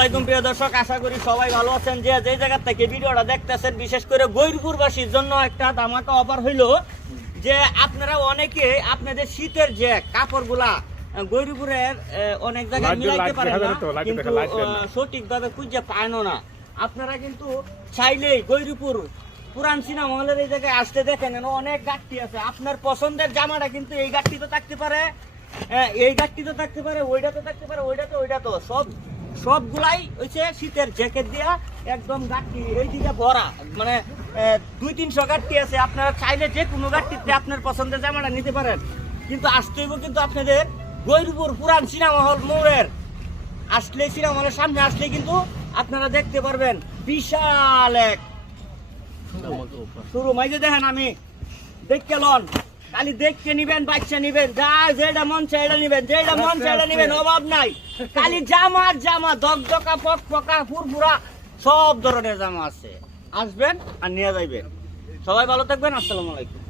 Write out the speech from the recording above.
আলাইকুম প্রিয় দর্শক, আশা করি সবাই ভালো আছেন। যে যে জায়গা থেকে ভিডিওটা দেখতেছেন, বিশেষ করে গৈরপুরবাসীর জন্য একটা ধামাকা অফার হইলো যে আপনারা অনেকে আপনাদের শীতের যে কাপড়গুলা গৈরপুরের অনেক জায়গায় মিলাইতে পারেন না, কিন্তু সঠিকভাবে খুঁজে পায়ন না। আপনারা কিন্তু চাইলেই গৈরপুর পুরান সিনেমা হলের এই জায়গায় আসতে দেখেন, অনেক গাঠটি আছে। আপনার পছন্দের জামাটা কিন্তু এই গাঠটি তো থাকতে পারে, এই গাঠটি তো থাকতে পারে, ওইটা তো থাকতে পারে, ওইটা তো সবগুলাই হচ্ছে শীতের জ্যাকেট দিয়া একদম গাঠটি এই দিকে ভরা, মানে 200-300 গাঠটি আছে। আপনারা চাইলে যে কোনো গাঠটিতে আপনার পছন্দের জামাটা নিতে পারেন, কিন্তু আসতে হইব কিন্তু আপনাদের গৈরপুর পুরান সিনেমা হল মোড়ের আসলে, সিনেমা হলের সামনে আসলে কিন্তু আপনারা দেখতে পারবেন বিশাল এক শুরু। মাইজে দেখেন, আমি দেখতে লন, খালি দেখতে নিবেন, বাচ্চা নিবেন, যা যেটা মন চাই এটা নিবেন, যেটা মন চাই এটা নিবেন, অভাব নাই। খালি জামা দকদকা পকপকা ফুরফুরা সব ধরনের জামা আছে, আসবেন আর নিয়ে যাইবেন। সবাই ভালো থাকবেন, আসসালামু আলাইকুম।